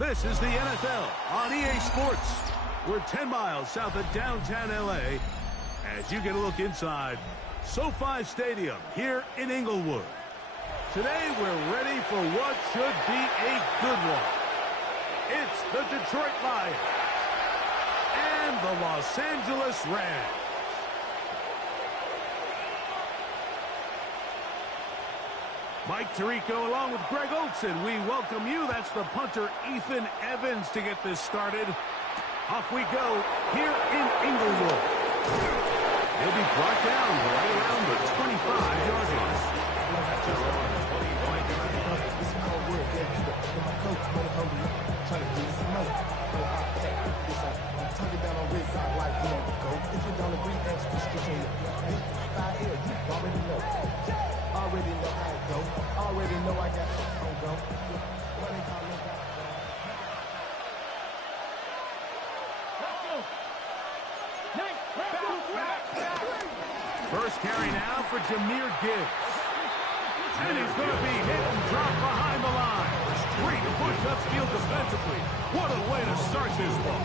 This is the NFL on EA Sports. We're 10 miles south of downtown L.A. as you get a look inside SoFi Stadium here in Inglewood. Today we're ready for what should be a good one. It's the Detroit Lions and the Los Angeles Rams. Mike Tirico along with Greg Olson. We welcome you. That's the punter Ethan Evans to get this started. Off we go here in Inglewood. He'll be brought down right around the 25-yard line. Already know how it go. Already know I got it go. First carry now for Jahmyr Gibbs. And he's going to be hit and dropped behind the line. Great push upfield defensively. What a way to start this ball.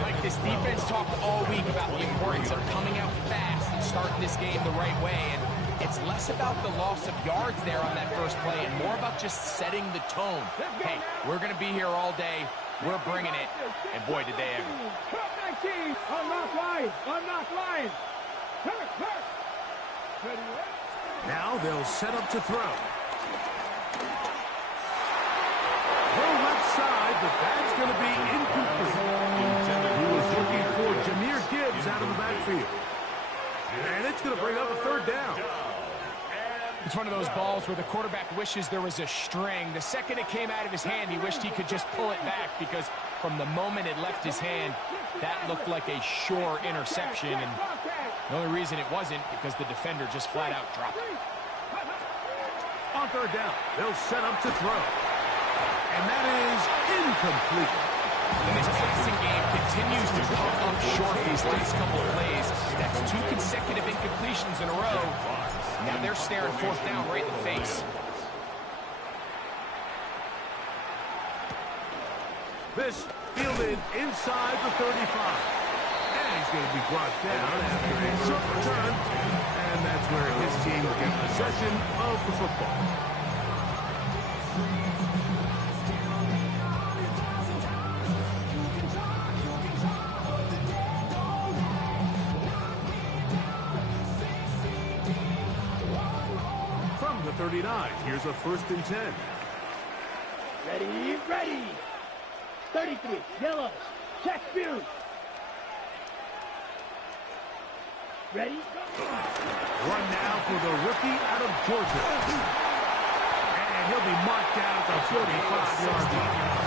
Like, this defense talked all week about the importance of coming out fast and starting this game the right way. And it's less about the loss of yards there on that first play and more about just setting the tone. Hey, we're going to be here all day. We're bringing it. And boy, did they ever. I'm not lying. Now they'll set up to throw. Go left side, but that's going to be incomplete. He was looking for Jahmyr Gibbs out of the backfield. And it's going to bring up a third down. It's one of those balls where the quarterback wishes there was a string. The second it came out of his hand, he wished he could just pull it back because from the moment it left his hand, that looked like a sure interception. And the only reason it wasn't because the defender just flat out dropped it. On third down, they'll set up to throw. And that is incomplete. And this passing game continues to come up short these last couple of plays. That's 2 consecutive incompletions in a row. Now they're staring fourth down right in the face. This fielded inside the 35. And he's going to be brought down after a short return. And that's where his team will get possession of the football. From the 39, here's a 1st and 10. Ready. 33, yellow, check view. Ready? Run now for the rookie out of Georgia. And he'll be marked down at the 45-yard line.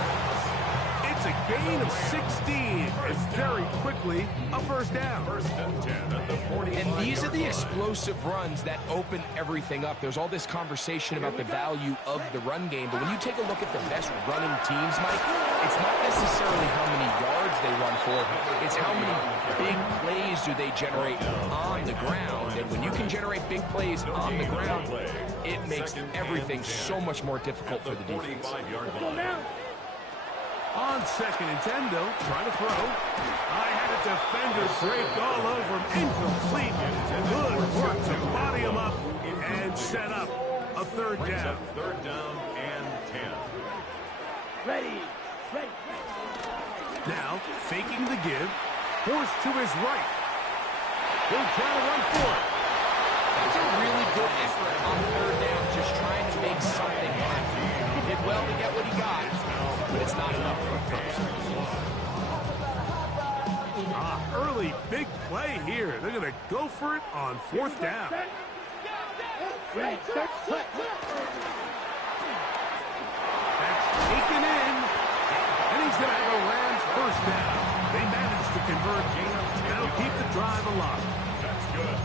It's a gain of 16, and very quickly a first down. 1st and 10 at the 45. And these are the explosive runs that open everything up. There's all this conversation about the value of the run game, but when you take a look at the best running teams, Mike, it's not necessarily how many yards they run for, it's how many big plays do they generate on the ground. And when you can generate big plays on the ground, it makes everything so much more difficult for the defense. On 2nd and 10, though, trying to throw. I had a defender break all over him. Incomplete. Good work to body him up and set up a third down. 3rd down and 10. Ready. Now, faking the give. Forced to his right. He'll try to run for it. That's a really good effort on 3rd down, just trying to make something happen. He did well to get what he got, but it's not enough for a first. Early big play here. They're going to go for it on 4th down. Ready, start, put. That's taken in. And he's going to have a Rams first down. They managed to convert. That'll keep the drive alive. That's good.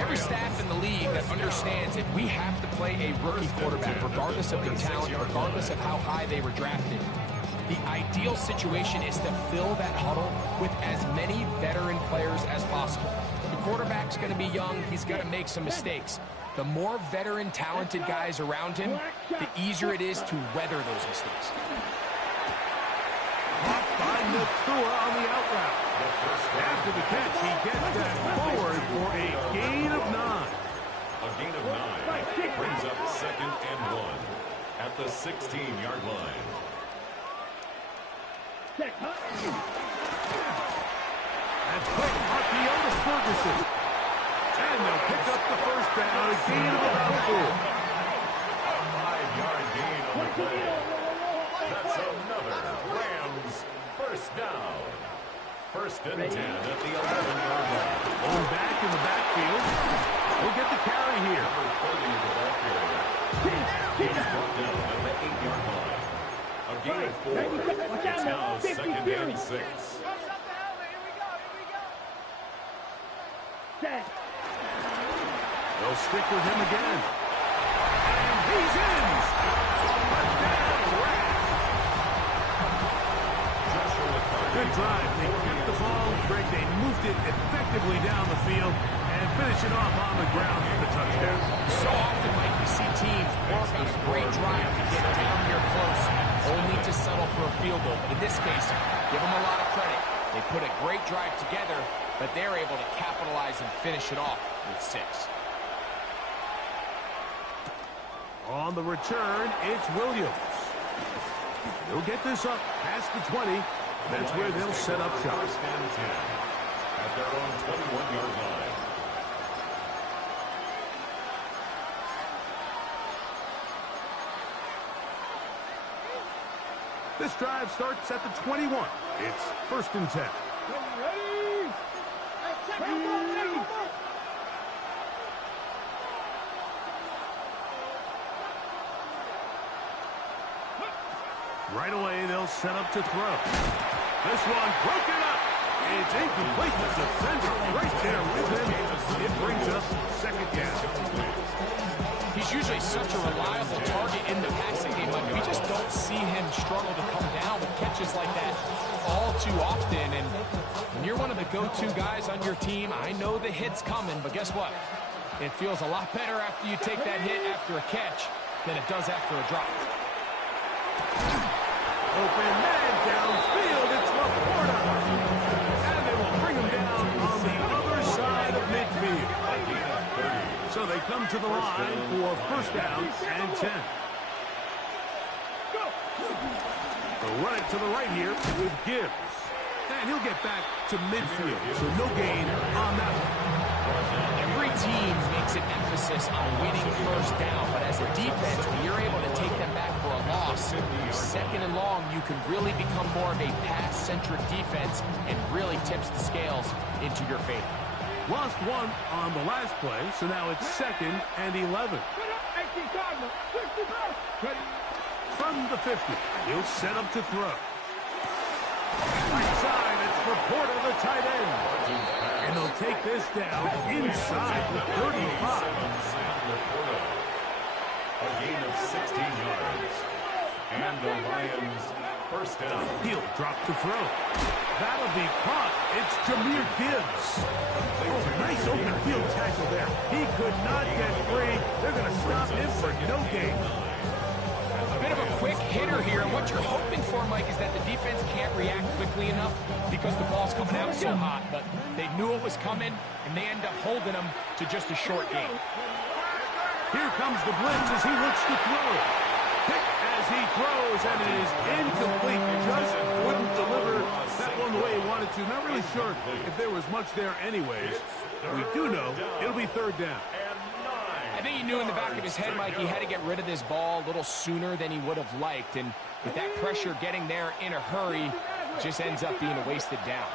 Every staff in the league that understands if we have to play a rookie quarterback, regardless of their talent, regardless of how high they were drafted, the ideal situation is to fill that huddle with as many veteran players as possible. The quarterback's going to be young. He's going to make some mistakes. The more veteran, talented guys around him, the easier it is to weather those mistakes. caught by Nakua on the out route. After the catch, he gets that forward for a gain of 9. A gain of 9 brings up 2nd and 1 at the 16-yard line. That's quick. RPO to Ferguson. And they'll pick up the first down. A gain of about 4. A 5-yard gain on the play. That's another Rams first down. 1st and 10 at the 11-yard line. Going back in the backfield. We'll get the carry here. Number 30 is the ball carrier. He's brought down at the 8-yard line. A gain of 4. It's now 2nd and 6. They'll stick with him again. And he's in. Touchdown, Rams. Good drive. They kept the ball. Greg, they moved it effectively down the field and finish it off on the ground for the touchdown. So often, Mike, we see teams work on a great drive to get down here close, only to settle for a field goal. But in this case, give them a lot of credit. They put a great drive together, but they're able to capitalize and finish it off with 6. On the return, it's Williams. He'll get this up past the 20. That's where they'll set up shop. 1st and 10 at their own 21-yard line. This drive starts at the 21. It's 1st and 10. Right away, they'll set up to throw. This one broken up. It's incomplete. The defender right there with him. It brings up 2nd down. He's usually such a reliable target in the passing game, but we just don't see him struggle to come down with catches like that all too often. And when you're one of the go-to guys on your team, I know the hit's coming, but guess what? It feels a lot better after you take that hit after a catch than it does after a drop. Open man downfield. It's Laporta. And they will bring him down on the other side of midfield. So they come to the line for 1st down and 10. They'll run it to the right here with Gibbs. And he'll get back to midfield. So no gain on that one. Every team makes an emphasis on winning 1st down, but as a defense, when you're able to take them back for a loss, 2nd and long, you can really become more of a pass-centric defense and really tips the scales into your favor. Lost 1 on the last play, so now it's 2nd and 11. From the 50, he'll set up to throw. Right side, it's Laporta, the tight end. And they'll take this down inside the 35. A gain of 16 yards. And the Lions 1st down. He'll drop to throw. That'll be caught. It's Jahmyr Gibbs. Oh, nice open field tackle there. He could not get free. They're going to stop him for no gain. A bit of a quick hitter here, and what you're hoping for, Mike, is that the defense can't react quickly enough because the ball's coming out so hot, but they knew it was coming, and they end up holding them to just a short gain. Here comes the blitz as he looks to throw. Pick as he throws, and it is incomplete. Just wouldn't deliver that one the way he wanted to. Not really sure if there was much there anyways. We do know it'll be 3rd down. I think he knew in the back of his head, Mike, he had to get rid of this ball a little sooner than he would have liked. And with that pressure getting there in a hurry, it just ends up being a wasted down.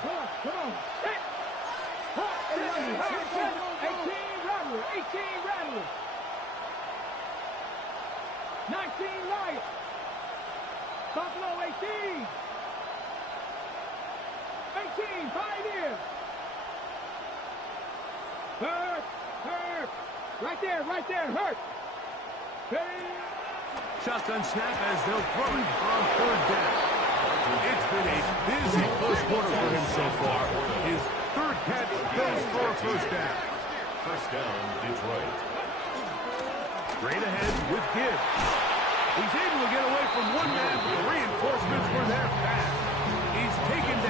19 right. Buffalo 18. 18, Pioneer. Hurt. Right there, hurt. Shotgun snap as they'll throw it on 3rd down. It's been a busy first quarter for him so far. His 3rd catch goes for a 1st down. 1st down, Detroit. Straight ahead with Gibbs. He's able to get away from one man, but the reinforcements were there fast.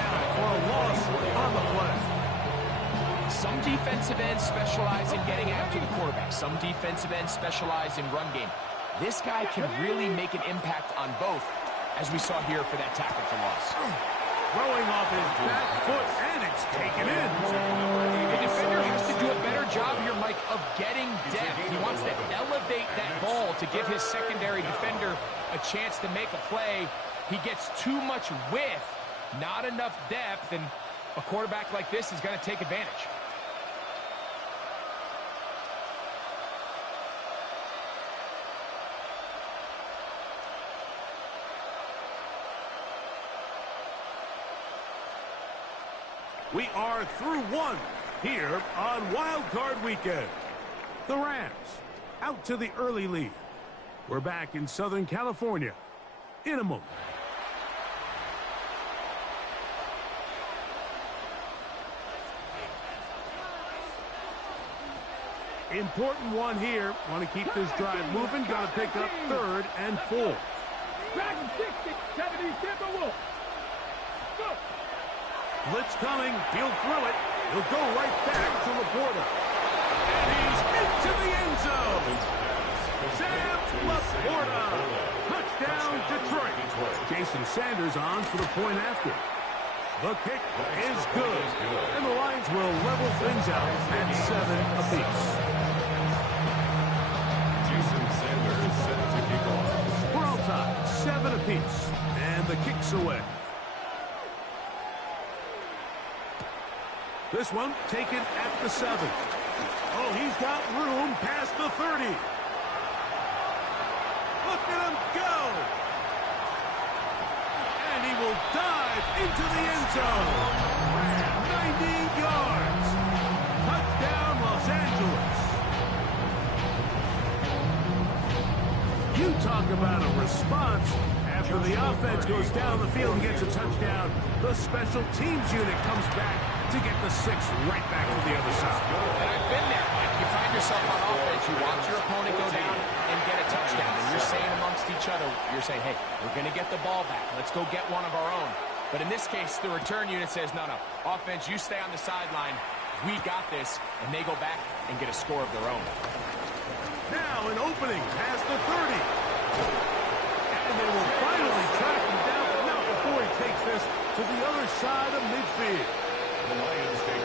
down for a loss on the play. Some defensive ends specialize in getting after the quarterback. Some defensive ends specialize in run game. This guy can really make an impact on both, as we saw here for that tackle for loss. Throwing off his back foot, and it's taken in. The defender has to do a better job here, Mike, of getting depth. He wants to elevate that ball to give his secondary defender a chance to make a play. He gets too much width, not enough depth, and a quarterback like this is going to take advantage. We are through one here on Wildcard Weekend. The Rams out to the early lead. We're back in Southern California in a moment. Important one here. Want to keep this drive moving. Got to pick up 3rd and 4. Dragon 60, 70, Timberwolves. Go. Blitz coming. He'll throw it. He'll go right back to Laporta. And he's into the end zone. Sam Laporta. Touchdown, Detroit. Jason Sanders on for the point after. The kick is good. And the Lions will level things out at 7 apiece. Jason Sanders set to kick off. We're all tied, 7 apiece. And the kick's away. This one taken at the 7. Oh, he's got room past the 30. Look at him go. And he will dive into the end zone. 90 yards. Touchdown, Los Angeles. You talk about a response. After the offense goes down the field and gets a touchdown, the special teams unit comes back to get the 6 right back to the other side. And I've been there, Mike. You find yourself on offense, you watch your opponent go down and get a touchdown, and you're saying amongst each other, you're saying, hey, we're going to get the ball back. Let's go get one of our own. But in this case, the return unit says, no, offense, you stay on the sideline. We got this, and they go back and get a score of their own. Now an opening past the 30. And they will finally track him down, but not before he takes this to the other side of midfield.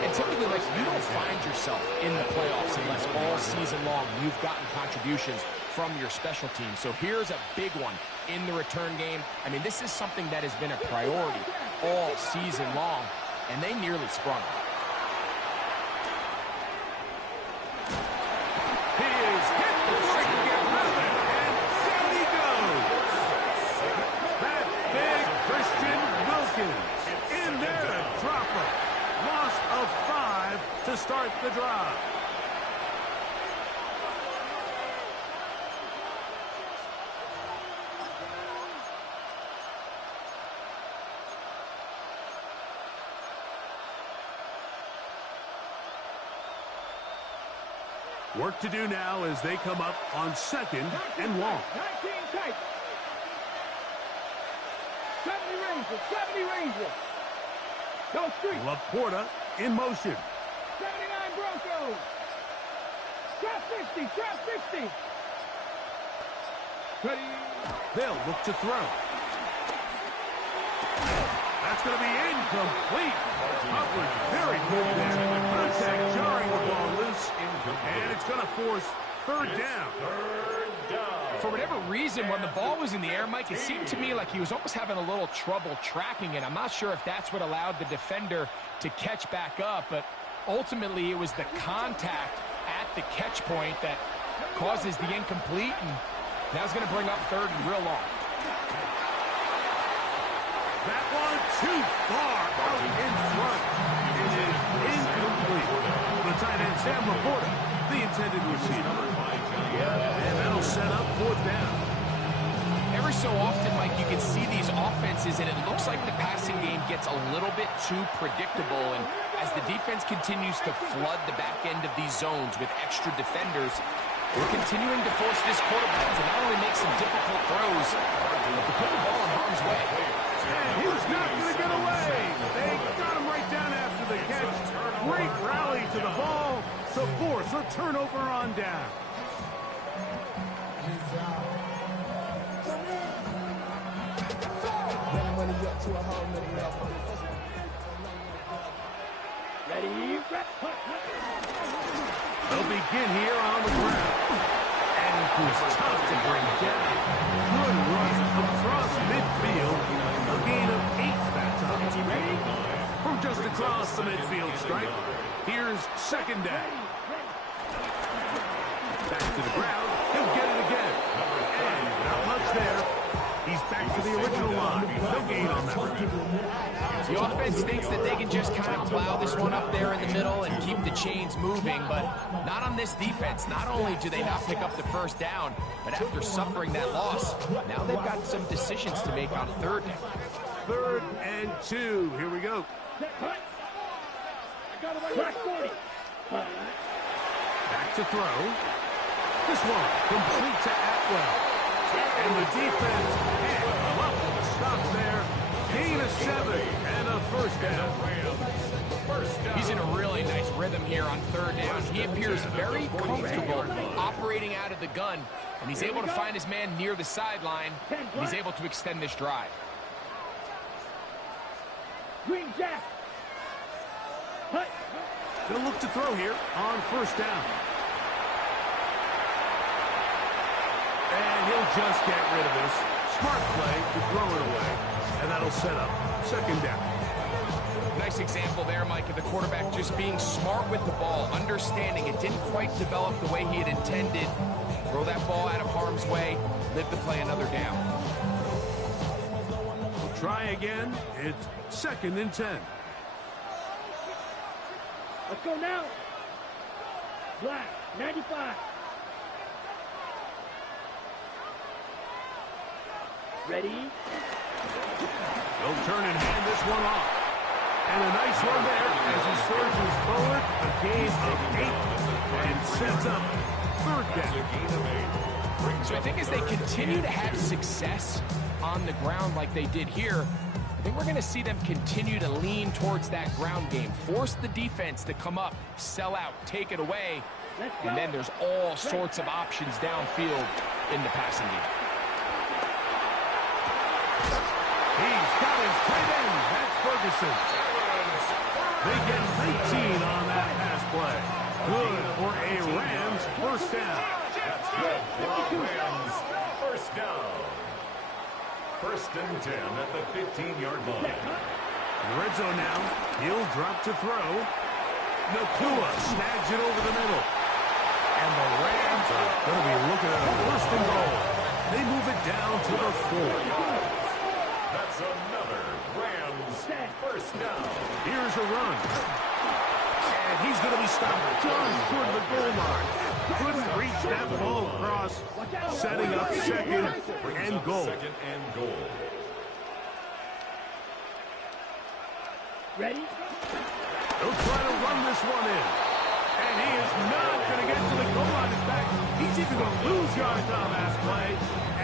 And typically, like, you don't find yourself in the playoffs unless all season long you've gotten contributions from your special teams. So here's a big one in the return game. I mean, this is something that has been a priority all season long, and they nearly sprung. He is hit before he can get rid of it, and down he goes. That's big Christian Wilkins in there to drop it. Loss of 5 to start the drive. Work to do now as they come up on 2nd and 1. 19 tight. 70 Rangers. Go street. Laporta in motion. 79 Broncos. Trap 60. Ready. They'll look to throw. That's going to be incomplete. Coverage very good there. Contact jarring the ball loose. And it's going to force 3rd down. For whatever reason, when the ball was in the air, Mike, it seemed to me like he was almost having a little trouble tracking it. I'm not sure if that's what allowed the defender to catch back up, but ultimately it was the contact at the catch point that causes the incomplete, and now it's going to bring up 3rd and real long. That one too far out in front. It is incomplete. The tight end, Sam Laporta, the intended receiver. And that'll set up 4th down. Every so often, Mike, you can see these offenses, and it looks like the passing game gets a little bit too predictable. And as the defense continues to flood the back end of these zones with extra defenders, we're continuing to force this quarterback to not only make some difficult throws, but to put the ball in harm's way. And he's not going to get away. They Great rally to the ball to force a turnover on down. They'll begin here on the ground. And it was tough to bring down. Good run across midfield. A gain of 8 that time. From just across the midfield stripe, here's second down. Back to the ground. He'll get it again. And not much there. He's back to the original line. No gain on that one. The offense thinks that they can just kind of plow this one up there in the middle and keep the chains moving, but not on this defense. Not only do they not pick up the first down, but after suffering that loss, now they've got some decisions to make on third down. 3rd and 2. Here we go. Back to throw. This one complete to Atwell. And the defense can't muffle the stop there. Gain of 7 and a first down. He's in a really nice rhythm here on third down. He appears very comfortable operating out of the gun, and he's able to find his man near the sideline, and he's able to extend this drive. Green Jack. They'll look to throw here on first down. And he'll just get rid of this. Smart play to throw it away. And that'll set up second down. Nice example there, Mike, of the quarterback just being smart with the ball, understanding it didn't quite develop the way he had intended. Throw that ball out of harm's way, live to play another down. We'll try again. It's 2nd and 10. Let's go now. Black, 95. Ready? They'll turn and hand this one off. And a nice one there as he surges forward. A gain of 8 and sets up third down. So I think as they continue to have success on the ground like they did here, I think we're going to see them continue to lean towards that ground game. Force the defense to come up, sell out, take it away, and then there's all sorts of options downfield in the passing game. He's got his tight end. That's Ferguson. They get 19 on that pass play. Good for a Rams first down. That's good for Rams first down. 1st and 10 at the 15-yard line. Red zone now. He'll drop to throw. Nakua snags it over the middle. And the Rams are going to be looking at a 1st and goal. They move it down to the 4. That's another Rams first down. Here's a run. And he's going to be stopped just short of the goal line. Couldn't reach that ball across, setting up 2nd and goal. 2nd and goal. Ready? They'll try to run this one in. And he is not going to get to the goal line. In fact, he's even going to lose yards on that play.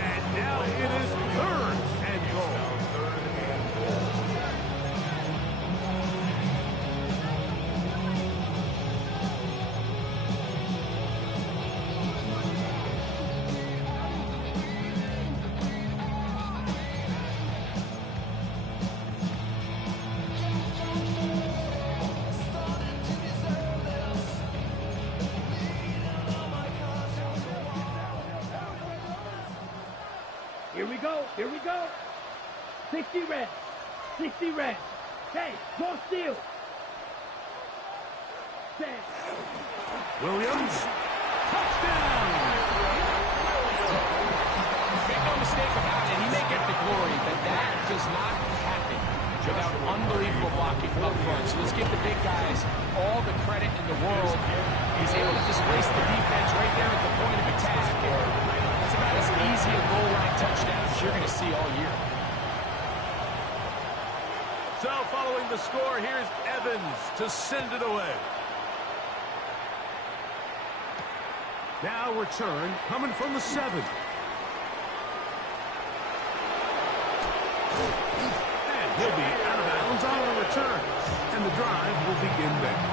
And now it is 3rd and goal. Here we go. 60 red. 60 red. Hey, go steal. Williams. Touchdown. Make no mistake about it, he may get the glory, but that does not happen without unbelievable blocking up front. So let's give the big guys all the credit in the world. He's able to displace the defense right there at the point of attack. It's about as easy a goal line touchdown as you're going to see all year. So following the score, here's Evans to send it away. Now return coming from the 7. And he'll be out of bounds on the return. And the drive will begin there.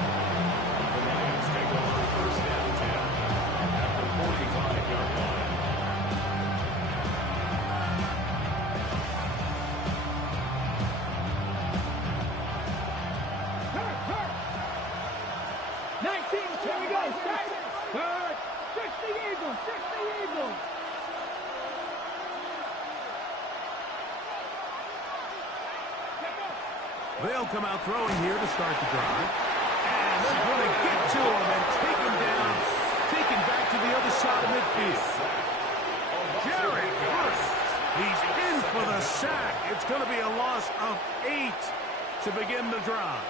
They'll come out throwing here to start the drive. And they're going to get to him and take him down, taken back to the other side of midfield. Jared first. He's in for the sack. It's going to be a loss of 8 to begin the drive.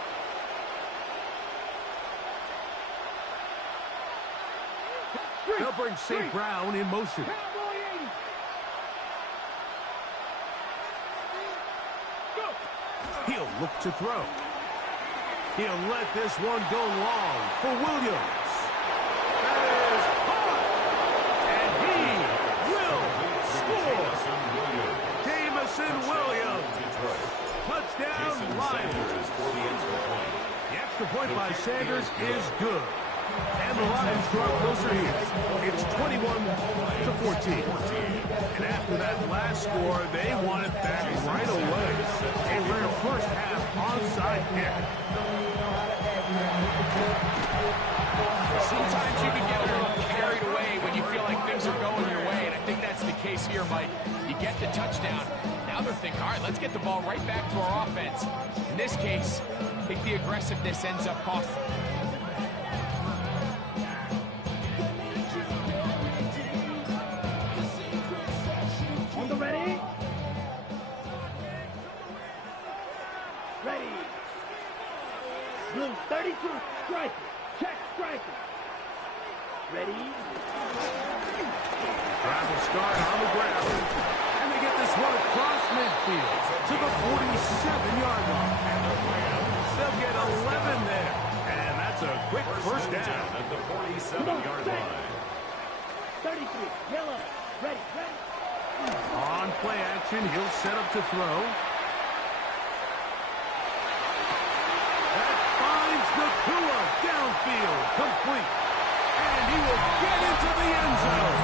They'll bring St. Brown in motion. He'll look to throw. He'll let this one go long for Williams. That is hard. And he will score. Jamison Williams. Touchdown, Lions. The extra point by Sanders is good. And the Lions draw closer here. It's 21-14. And after that last score, they want it back right away. A rare first half onside kick. Sometimes you can get a little carried away when you feel like things are going your way, and I think that's the case here, Mike. You get the touchdown. Now they're thinking, all right, let's get the ball right back to our offense. In this case, I think the aggressiveness ends up costing. Ready? Ready. Blue 32, striker. Check striker. Ready. Travel start on the ground. And they get this one across midfield to the 47-yard line. They'll get 11 there. And that's a quick first down. At the 47-yard line. 33, yellow. Ready, ready. On play action, he'll set up to throw. That finds Nakua downfield, complete. And he will get into the end zone.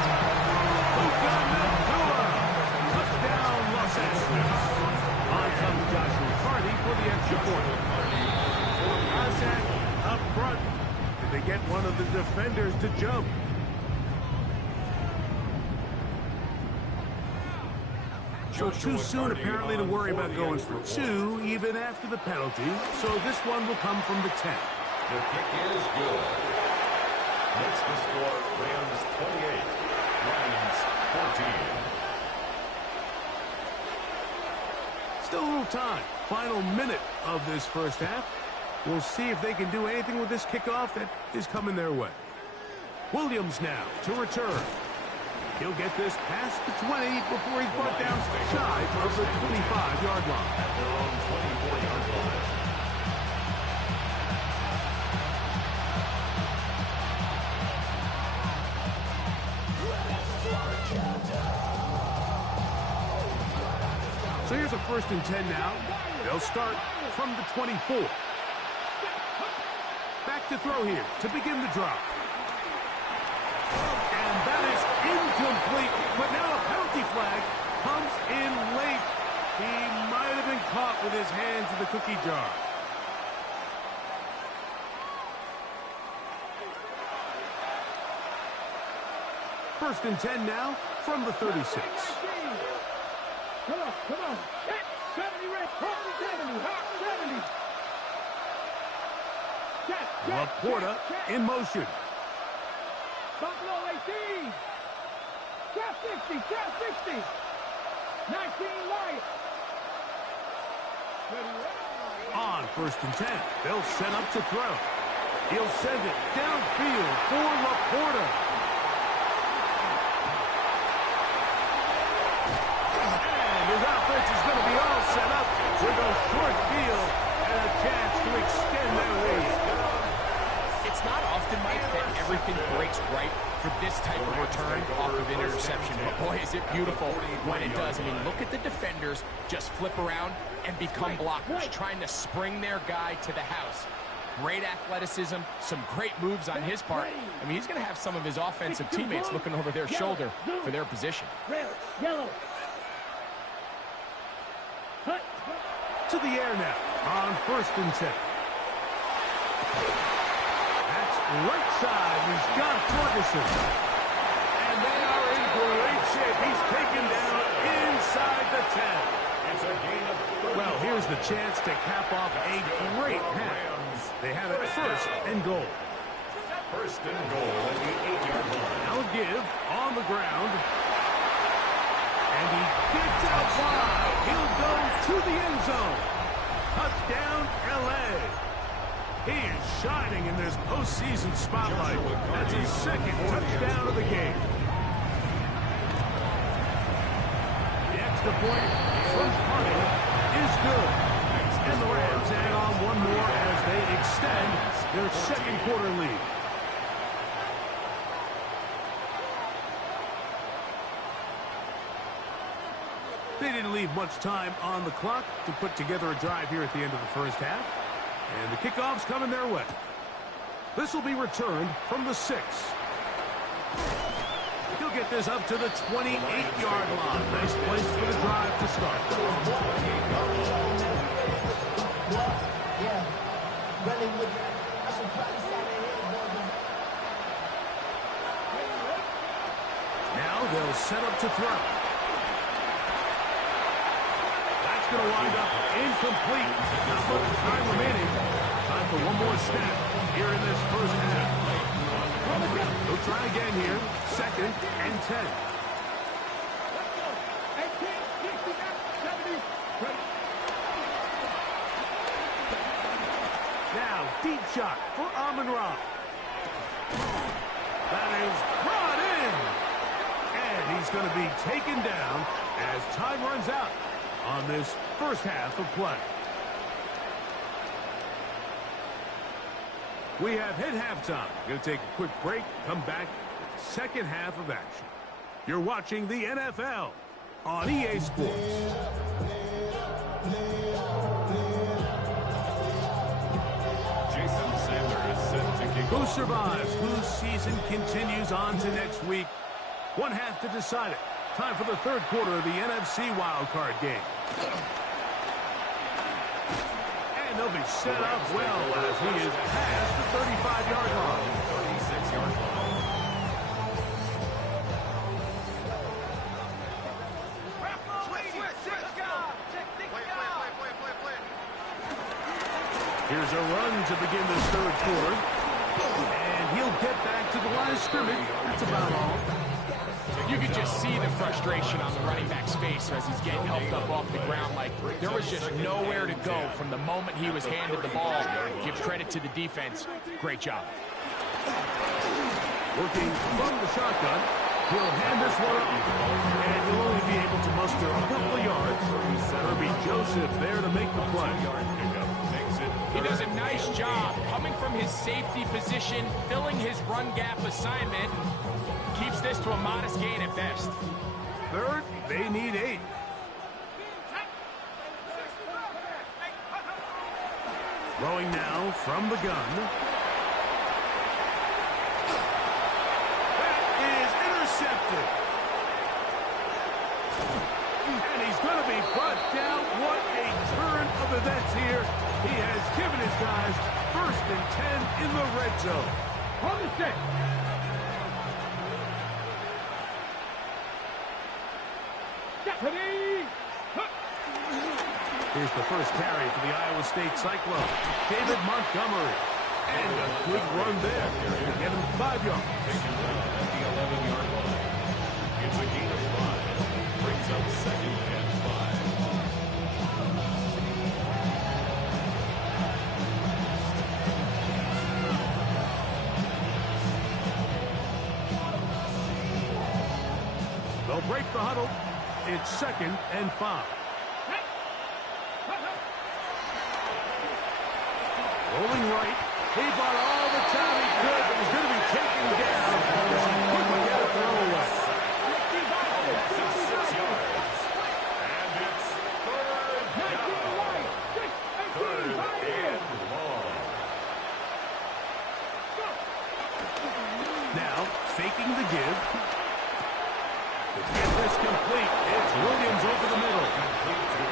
Luka Nakua. Touchdown, Los Angeles. On comes Josh McCarty for the extra point. Isaac up front. Did they get one of the defenders to jump? So too soon, apparently, to worry about going for 2, even after the penalty. So this one will come from the 10. The kick is good. Makes the score Rams 28, Lions 14. Still a little time. Final minute of this first half. We'll see if they can do anything with this kickoff that is coming their way. Williams now to return. He'll get this past the 20 before he's brought down shy of the 25-yard line. At their own 24-yard line. So here's a 1st and 10 now. They'll start from the 24. Back to throw here to begin the drive. And that is incomplete, but now a penalty flag comes in late. He might have been caught with his hands in the cookie jar. First and 10 now from the 36. Come on, come on. 70, red, 70, 70. Laporta in motion. Buffalo 18. Trap 60, trap 60. 19 Lions. On 1st and 10, they'll set up to throw. He'll send it downfield for Laporta. And his offense is going to be all set up with a short field and a chance to extend their lead. It's not often, Mike, that everything breaks right for this type of return off of an interception. But boy, is it beautiful when it does. I mean, look at the defenders just flip around and become blockers, trying to spring their guy to the house. Great athleticism, some great moves on his part. I mean, he's going to have some of his offensive teammates looking over their shoulder for their position. Red, yellow. To the air now on 1st and 10. Right side, he's got Ferguson. And they are in great shape. He's taken down inside the 10. It's a gain of 30 Well, here's the chance to cap off a great half. They have it first and goal. First and goal at the 8-yard line. Now a give on the ground. And he gets out wide. He'll go to the end zone. Touchdown, L.A. He is shining in this postseason spotlight. That's his second touchdown of the game. The extra point from Harding is good. And the Rams hang on one more as they extend their second quarter lead. They didn't leave much time on the clock to put together a drive here at the end of the first half. And the kickoff's coming their way. This will be returned from the 6. He'll get this up to the 28-yard line. Nice place for the drive to start. Now they'll set up to throw. Going to wind up incomplete. Not much time remaining. Time for one more snap here in this first half. They'll try again here. Second and 10. Now, deep shot for Amon-Ra. That is brought in. And he's going to be taken down as time runs out on this first half of play. We have hit halftime. Going to take a quick break, come back with the second half of action. You're watching the NFL on EA Sports. Jason Sandler is set to kick Who off. survives? Whose season continues on to next week? One half to decide it. Time for the third quarter of the NFC Wildcard game. And they'll be set up well as he is past the 35-yard line. 36-yard line. Here's a run to begin this third quarter. And he'll get back to the line of scrimmage. That's about all. You could just see the frustration on the running back's face as he's getting helped up off the ground. Like, there was just nowhere to go from the moment he was handed the ball. Give credit to the defense. Great job. Working from the shotgun, he'll hand this one off. And he'll only be able to muster a couple of yards. Herbie Joseph there to make the play. He does a nice job coming from his safety position, filling his run gap assignment. Keeps this to a modest gain at best. Third, they need 8. Throwing now from the gun. That is intercepted. And he's going to be brought down. What a turn of events here. He has given his guys first and 10 in the red zone. On the set. Here's the first carry for the Iowa State Cyclone. David Montgomery. And a good run there. Get him 5 yards. Taken down at the 11-yard line. It's a gain of 5. Brings up second and 5. They'll break the huddle. It's second and 5. Rolling right. He bought all the time he could, but he's going to be taken down as he quickly got a throw away. 6 yards. And it's third down. Third and long. Now, faking the give. To get this complete, it's Williams over the middle. Complete to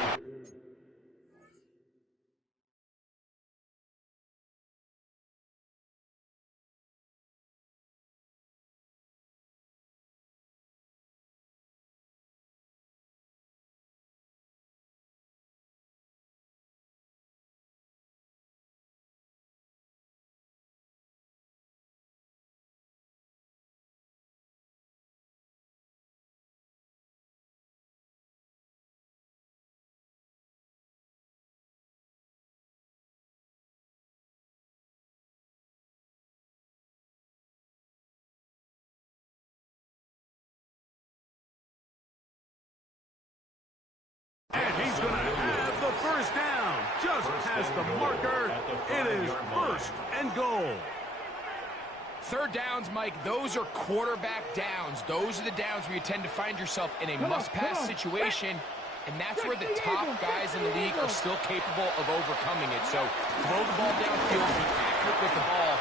First down, just past the marker. It is first and goal. Third downs, Mike, those are quarterback downs. Those are the downs where you tend to find yourself in a must-pass situation, and that's where the top guys in the league are still capable of overcoming it. So throw the ball downfield, be accurate with the ball.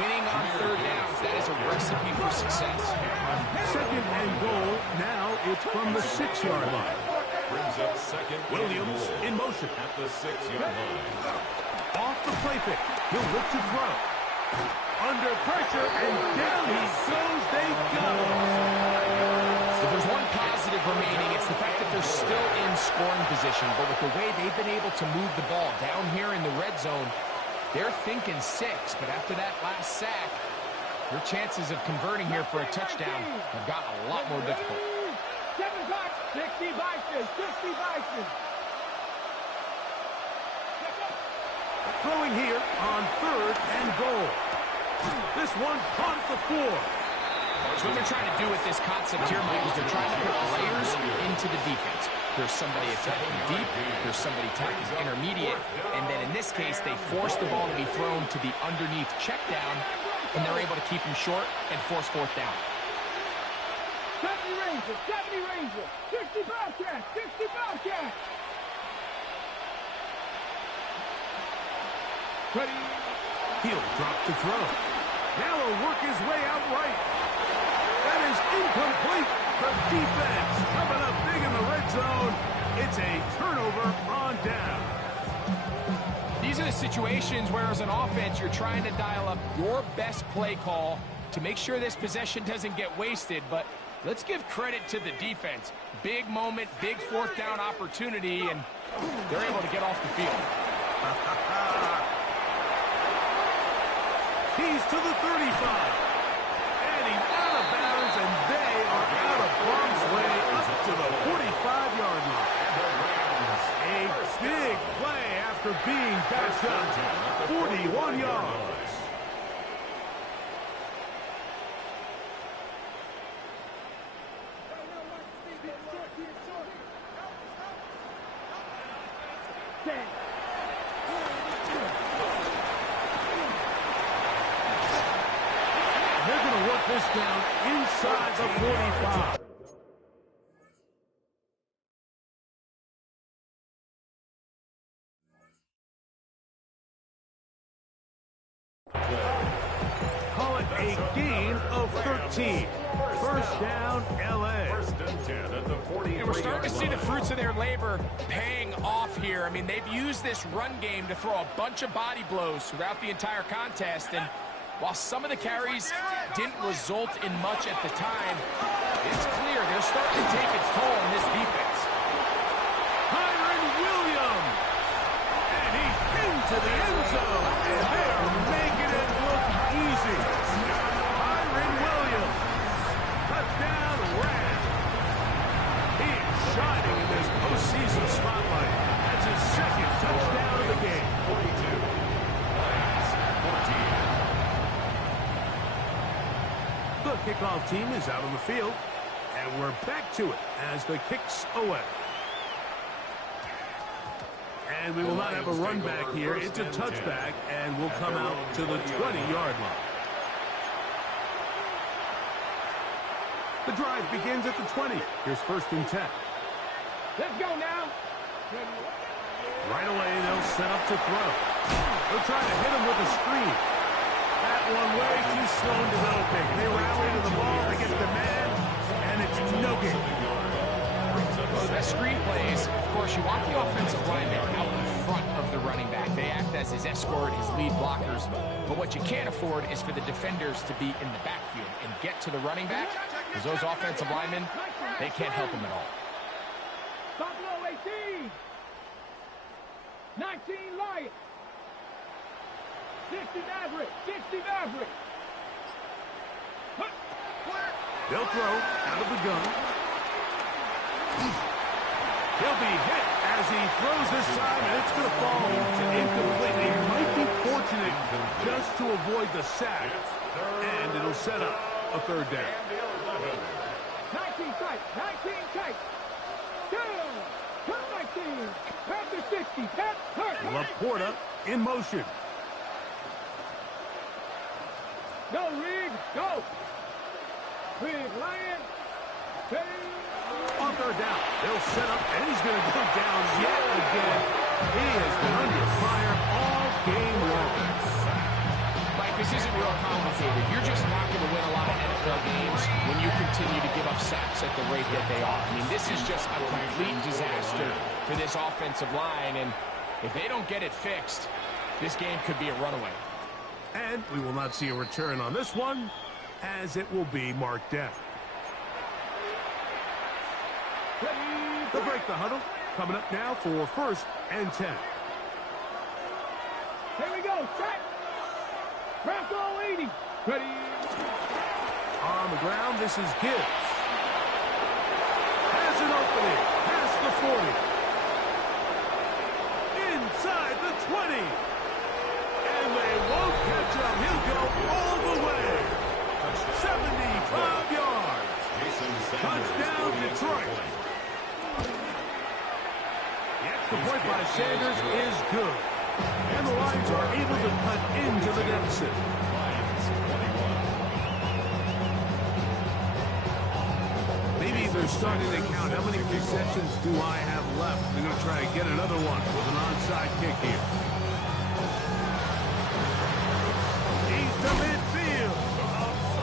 Winning on third downs, that is a recipe for success. Second and goal. Now it's from the 6-yard line. Brings up second. Williams in motion. At the 6-yard line. Off the play fake. He'll look to throw. Under pressure, and down he goes. They got him. If there's one positive remaining, it's the fact that they're still in scoring position. But with the way they've been able to move the ball down here in the red zone, they're thinking 6. But after that last sack, your chances of converting here for a touchdown have gotten a lot more difficult. 60 Vikings, 60 Vikings. Throwing here on third and goal. This one caught the 4. So what they're trying to do with this concept here, Mike, is they're trying to put players into the defense. There's somebody attacking deep, there's somebody attacking intermediate, and then in this case, they force the ball to be thrown to the underneath check down, and they're able to keep him short and force fourth down. 70 Rangers, 70 Rangers, 60 Bobcats, 60 Bobcats. Ready. He'll drop to throw. Now he'll work his way out right. That is incomplete. The defense coming up big in the red zone. It's a turnover on down. These are the situations where, as an offense, you're trying to dial up your best play call to make sure this possession doesn't get wasted. But let's give credit to the defense. Big moment, big fourth down opportunity, and they're able to get off the field. He's to the 35. And he's out of bounds, and they are out of harm's way up to the 45-yard line. A big play after being backed up. 41 yards. They're going to work this down inside the 45. Call it a gain of 13. First down, L.A. First and 10 at the 40. And we're starting to see the fruits of their labor paying off here. I mean, they've used this run game to throw a bunch of body blows throughout the entire contest, and while some of the carries didn't result in much at the time, it's clear they're starting to take its toll on this defense. Kyron Williams. And he's into the end zone. And they're making it look easy. Kyron Williams. Touchdown, Rams. He is shining in this postseason spotlight. That's his second touchdown of the game. 42. Lions, 14. The kickoff team is out on the field, and we're back to it as the kick's away. And we will not have a run back here. It's a touchback, and we'll come out to the 20-yard line. The drive begins at the 20. Here's first and 10. Let's go now. Right away, they'll set up to throw. They'll try to hit him with a screen. That one way too slow in developing. They rally to the ball, they get the man, and it's no gain. Well, the best screen plays, of course, you want the offensive lineman out in front of the running back. They act as his escort, his lead blockers. But what you can't afford is for the defenders to be in the backfield and get to the running back, because those offensive linemen, they can't help him at all. Buffalo 18. 19 Lions. 60 Maverick. 60 Maverick. They'll throw out of the gun. He'll be hit as he throws this time, and it's going to fall incomplete. He might be fortunate just to avoid the sack, and it'll set up a third down. 19 tight. 19 tight. 2. Turn 19. Pass to 60. Pass. Turn. Laporta in motion. Go, Rig. Go. Rig, Lion. On third down, they'll set up, and he's going to go down yet again. He has been under fire all game long. Mike, this isn't real complicated. You're just not going to win a lot of NFL games when you continue to give up sacks at the rate that they are. I mean, this is just a complete disaster for this offensive line, and if they don't get it fixed, this game could be a runaway. And we will not see a return on this one, as it will be marked down. They'll break the huddle. Coming up now for 1st and 10. Here we go. Check. Press all 80. Ready. On the ground, this is Gibbs. Has an opening. Past the 40. Inside the 20. And they won't catch him. He'll go all the way. 75 yards. Touchdown, Detroit. The point by Sanders is good. And the Lions are able to cut into the deficit. Maybe they're starting to count how many possessions do I have left. They're going to try to get another one with an onside kick here. He's to midfield.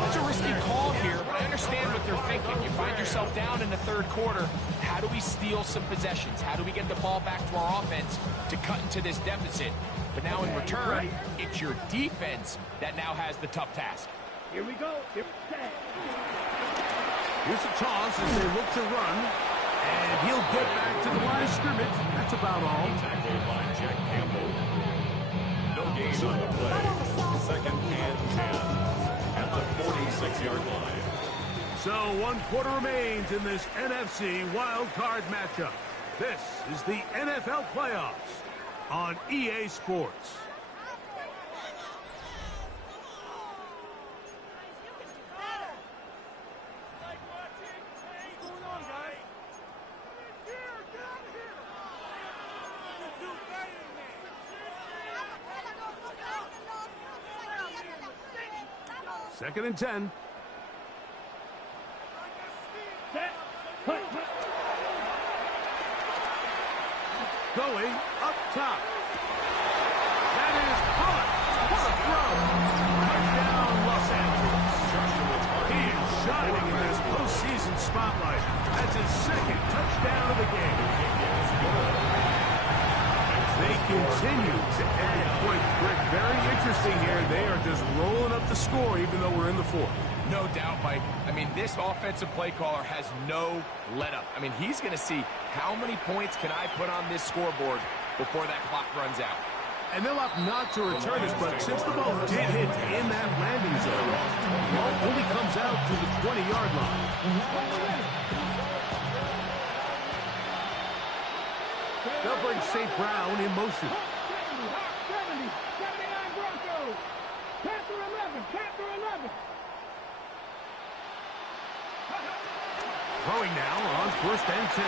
It's a risky call here, but I understand what they're thinking. You find yourself down in the third quarter. How do we steal some possessions? How do we get the ball back to our offense to cut into this deficit? But now in return, it's your defense that now has the tough task. Here we go. Here's a toss as they look to run. And he'll get back to the line of scrimmage. That's about all. Tackled by Jack Campbell. No gain on the play. 2nd and 10 at the 46-yard line. So 1 quarter remains in this NFC Wildcard matchup. This is the NFL playoffs on EA Sports. Second and 10. Going up top. That is caught. What a throw. Touchdown, Los Angeles. He is shining in this postseason spotlight. That's his 2nd touchdown of the game. They continue to add points. Rick, very interesting here. They are just rolling up the score even though we're in the 4th. No doubt, Mike. I mean, this offensive play caller has no let-up. I mean, he's going to see how many points can I put on this scoreboard before that clock runs out. And they'll opt not to return this, but since the ball did hit in that landing zone, the ball only comes out to the 20-yard line. They'll bring St. Brown in motion. 79 Broncos. Panther 11. Panther 11. Throwing now on 1st and 10.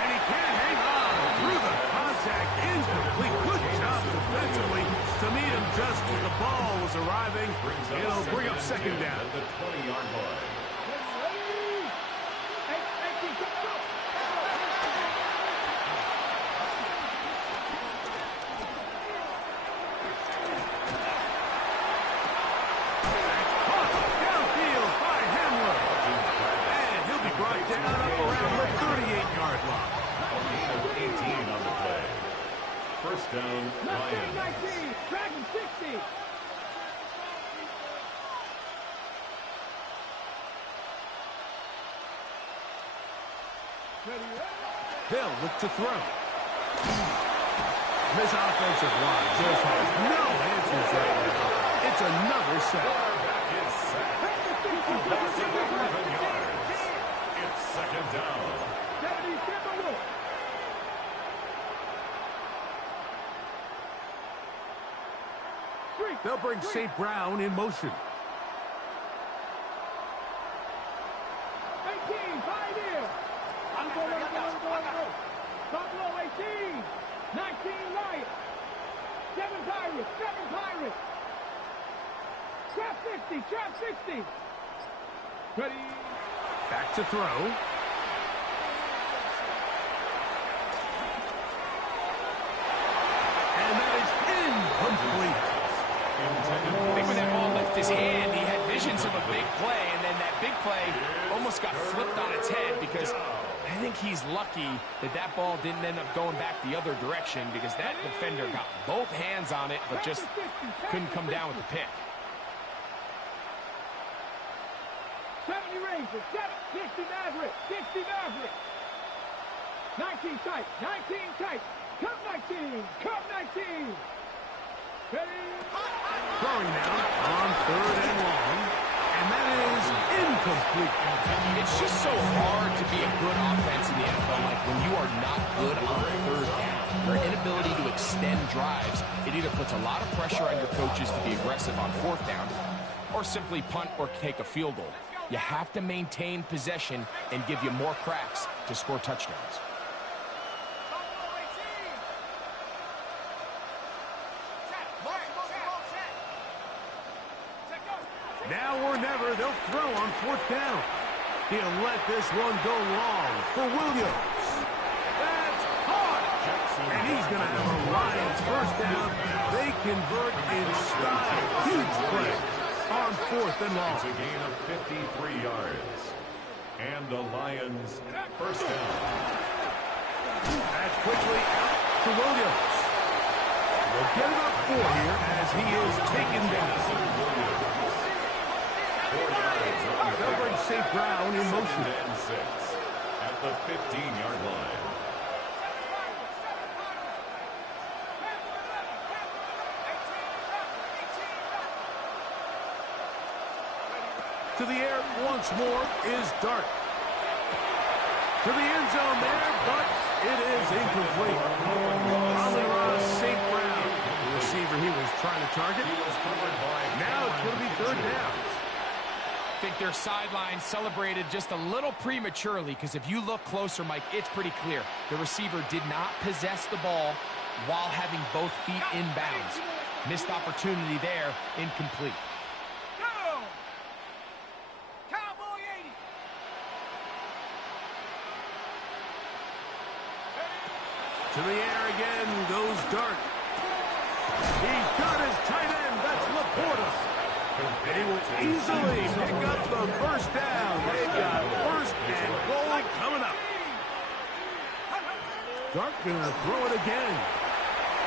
And he can't hang on through the contact. Incomplete. Good job defensively to meet him just as the ball was arriving. It'll bring up 2nd down. The 20-yard line. First down, Lions. 19, Dragon 60. They'll look to throw. This offensive line just has no answers right now. It's another sack. Quarterback is sacked. Loss of 11 yards. It's 2nd down. They'll bring St. Brown in motion. 18, 5 here. to throw. And that is incomplete. I think when that ball left his hand, he had visions of a big play, and then that big play almost got flipped on its head because I think he's lucky that that ball didn't end up going back the other direction because that defender got both hands on it but just couldn't come down with the pick. 70 Rangers, 60 Maverick, 60 Maverick. 19 tight, 19 tight. Cup 19, Cup 19. Ready? Throwing now on 3rd and long. And that is incomplete. It's just so hard to be a good offense in the NFL, like when you are not good on 3rd down. Your inability to extend drives, it either puts a lot of pressure on your coaches to be aggressive on 4th down or simply punt or take a field goal. You have to maintain possession and give you more cracks to score touchdowns. Now or never, they'll throw on 4th down. He'll let this one go long for Williams. That's hard. And he's going to have a Lions 1st down. They convert in style. Huge play on 4th and long. It's a gain of 53 yards. And the Lions 1st down. That's quickly out to Williams. We'll get him up 4 here as he is taken down. 4 yards on the They'll bring St. Brown in motion. 2nd and 6 at the 15-yard line. To the air once more is Dart. To the end zone there, but it is incomplete. Amon-Ra St. Brown, the receiver he was trying to target. Now it's going to be 3rd down. I think their sideline celebrated just a little prematurely because if you look closer, Mike, it's pretty clear. The receiver did not possess the ball while having both feet inbounds. Missed opportunity there, incomplete. To the air again goes Dart. He's got his tight end. That's Laporta. And he will easily pick up the 1st down. They've got 1st and goal coming up. Dart going to throw it again.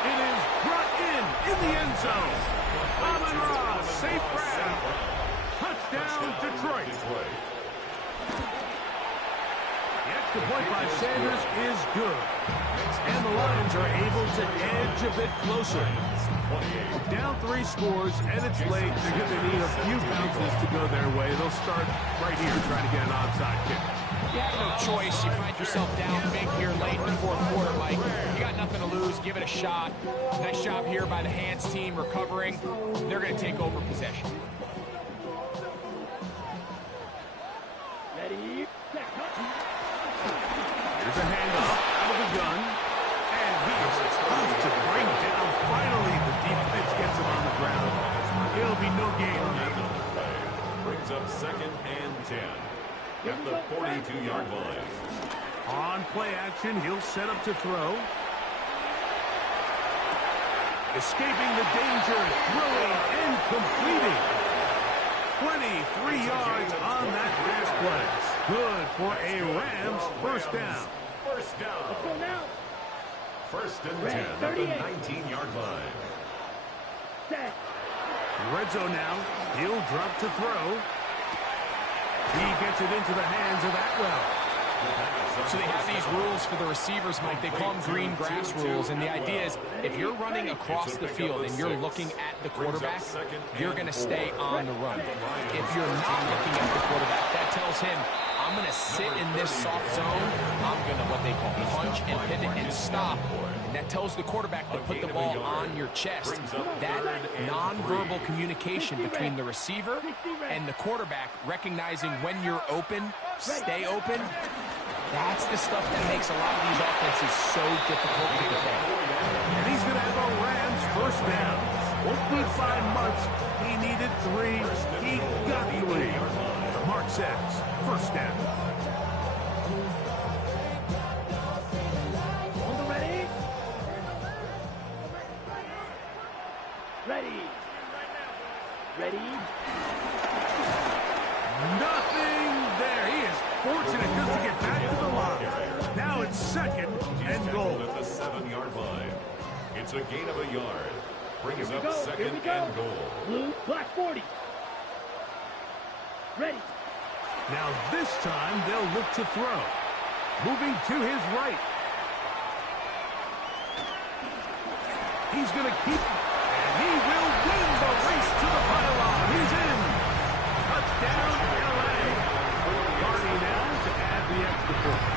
It is brought in the end zone. Amon-Ra St. Brown. Touchdown, Detroit. The extra point by Sanders is good. And the Lions are able to edge a bit closer. Down 3 scores, and it's late. They're going to need a few bounces to go their way. They'll start right here trying to get an onside kick. You have no choice. You find yourself down big here late in the 4th quarter, Mike. You got nothing to lose. Give it a shot. Nice job here by the Hands team recovering. They're going to take over possession. Ready? Here's a handoff out of the gun. And he is tough to bring down. Finally, the defense gets him on the ground. It'll be no gain on that one. Brings up 2nd and 10 at the 42-yard line. On play action, he'll set up to throw. Escaping the danger, throwing and completing. 23 yards on that pass play. Good for a Rams 1st down. 1st down. Let's go now. 1st and 10 at the 19-yard line. Set. Red zone now. He'll drop to throw. He gets it into the hands of Atwell. So they have these rules for the receivers, Mike. They call them green grass rules. And the idea is if you're running across the field and you're looking at the quarterback, you're going to stay on the run. If you're not looking at the quarterback, that tells him, I'm going to sit in this soft zone. I'm going to what they call punch and pivot and stop. And that tells the quarterback to put the ball on your chest. That nonverbal communication between the receiver and the quarterback, recognizing when you're open, stay open, that's the stuff that makes a lot of these offenses so difficult to defend. And he's going to have a Rams 1st down. Won't be 5 months. He needed 3. He got 3. The mark says 1st down. It's a gain of a yard. Brings up Here second we go. and goal. Blue, black 40. Ready. Now this time they'll look to throw. Moving to his right. He's going to keep it. And he will win the race to the pylon. He's in. Touchdown, LA. Carney now to add the extra point.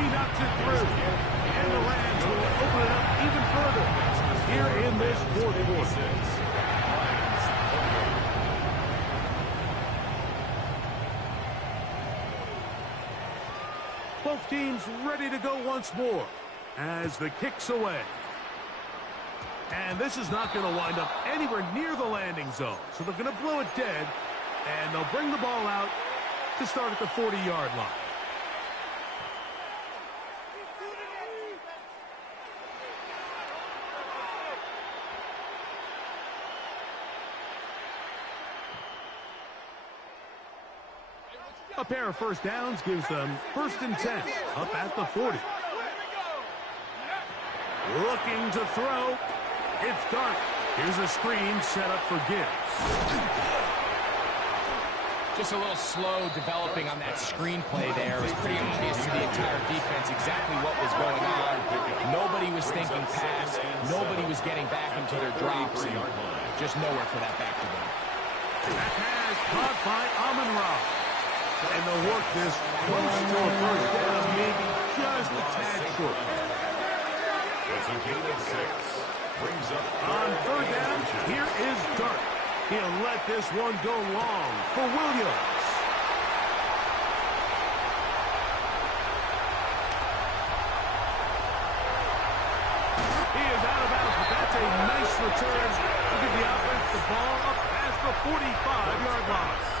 He knocks it through. And the Rams will open it up even further here in this fourth quarter. Both teams ready to go once more as the kick's away. And this is not going to wind up anywhere near the landing zone. So they're going to blow it dead, and they'll bring the ball out to start at the 40-yard line. A pair of first downs gives them 1st and 10 up at the 40. Looking to throw. It's Dart. Here's a screen set up for Gibbs. Just a little slow developing on that screenplay there. It was pretty obvious to the entire defense exactly what was going on. Nobody was thinking pass. Nobody was getting back into their drops. And just nowhere for that back to go. That pass caught by Amon-Ra. And they'll work this close to a first down, maybe just a tad short. It's a gain of 6. Brings up On 3rd down, here is Dart. He'll let this one go long for Williams. He is out of bounds, but that's a nice return to give the offense the ball up past the 45-yard line.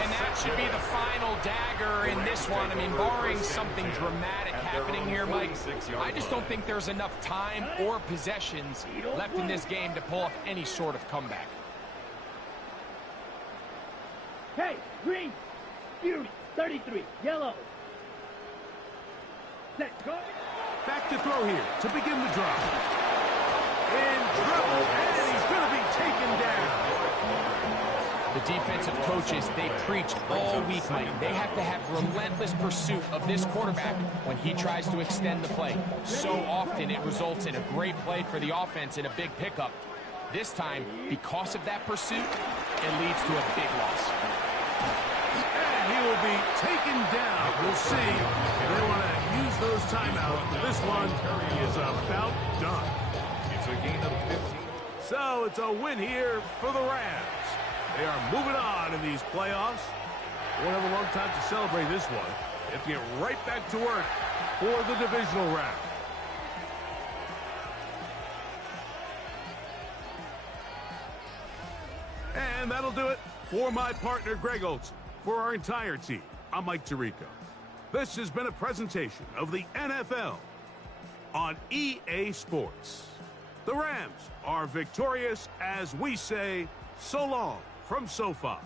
And that should be the final dagger in this one. I mean, barring something dramatic happening here, Mike, I just don't think there's enough time or possessions left in this game to pull off any sort of comeback. Hey, green, beauty, 33, yellow. Set, go. Back to throw here to begin the drive. In trouble, and he's going to be taken down. The defensive coaches, they preach all week, Mike. They have to have relentless pursuit of this quarterback when he tries to extend the play. So often it results in a great play for the offense and a big pickup. This time, because of that pursuit, it leads to a big loss. And he will be taken down. We'll see if they want to use those timeouts. But this one is about done. It's a gain of 15. So it's a win here for the Rams. They are moving on in these playoffs. Won't have a long time to celebrate this one. They have to get right back to work for the divisional round. And that'll do it for my partner, Greg Olson. For our entire team, I'm Mike Tirico. This has been a presentation of the NFL on EA Sports. The Rams are victorious as we say so long from SoFi.